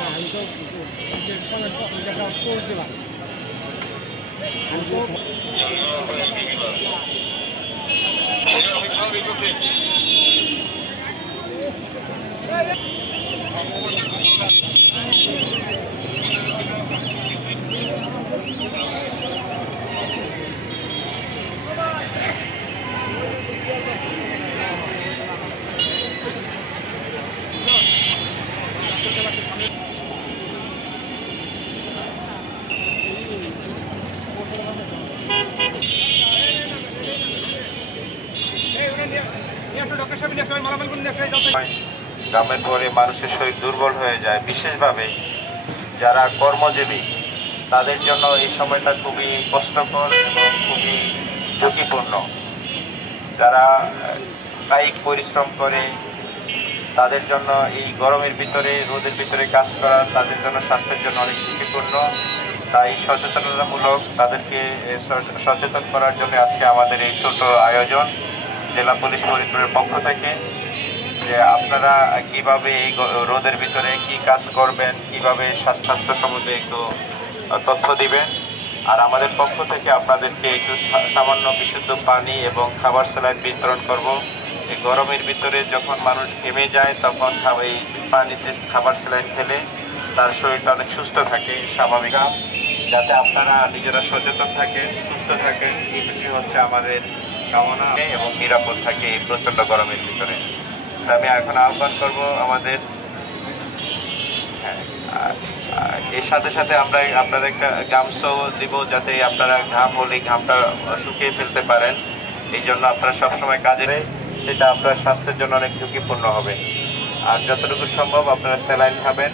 আমি তো করছিলাম গ্রামের পরে মানুষের শরীর দুর্বল হয়ে যায়, বিশেষভাবে যারা কর্মজীবী তাদের জন্য এই সময়টা খুবই কষ্টকর এবং খুবই ঝুঁকিপূর্ণ। যারা কায়িক পরিশ্রম করে তাদের জন্য এই গরমের ভিতরে রোদের ভিতরে কাজ করা তাদের জন্য স্বাস্থ্যের জন্য অনেক ঝুঁকিপূর্ণ। তাই সচেতনতামূলক তাদেরকে সচেতন করার জন্য আজকে আমাদের এই ছোট আয়োজন জেলা পুলিশ ফরিদপুরের পক্ষ থেকে, যে আপনারা কিভাবে এই রোদের ভিতরে কি কাজ করবেন, কিভাবে স্বাস্থ্য সম্বন্ধে একটু তথ্য দিবেন। আর আমাদের পক্ষ থেকে আপনাদেরকে একটু সামান্য বিশুদ্ধ পানি এবং খাবার স্যালাইন বিতরণ করব। এই গরমের ভিতরে যখন মানুষ ঘেমে যায় তখন এই পানিতে খাবার স্যালাইন খেলে তার শরীরটা অনেক সুস্থ থাকে স্বাভাবিক। যাতে আপনারা নিজেরা সচেতন থাকেন, সুস্থ থাকেন, এটুকুই হচ্ছে আমাদের কামনা এবং নিরাপদ থাকে এই প্রচণ্ড গরমের ভিতরে। আমি এখন আহ্বান করব আমাদের এর সাথে সাথে আমরা আপনাদের একটা গামছাও দিব, যাতে আপনারা ঘাম হলে ঘামটা শুকিয়ে ফেলতে পারেন। এই জন্য আপনারা সবসময় কাজে, সেটা আপনার স্বাস্থ্যের জন্য অনেক ঝুঁকিপূর্ণ হবে। আর যতটুকু সম্ভব আপনারা স্যালাইন খাবেন।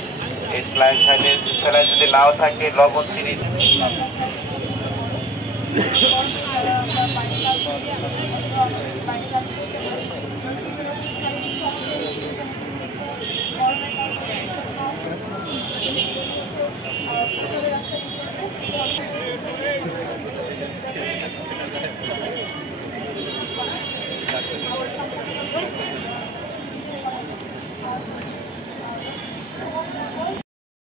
এই স্যালাইন খাইলে, স্যালাইন যদি নাও থাকে লবণ চিনি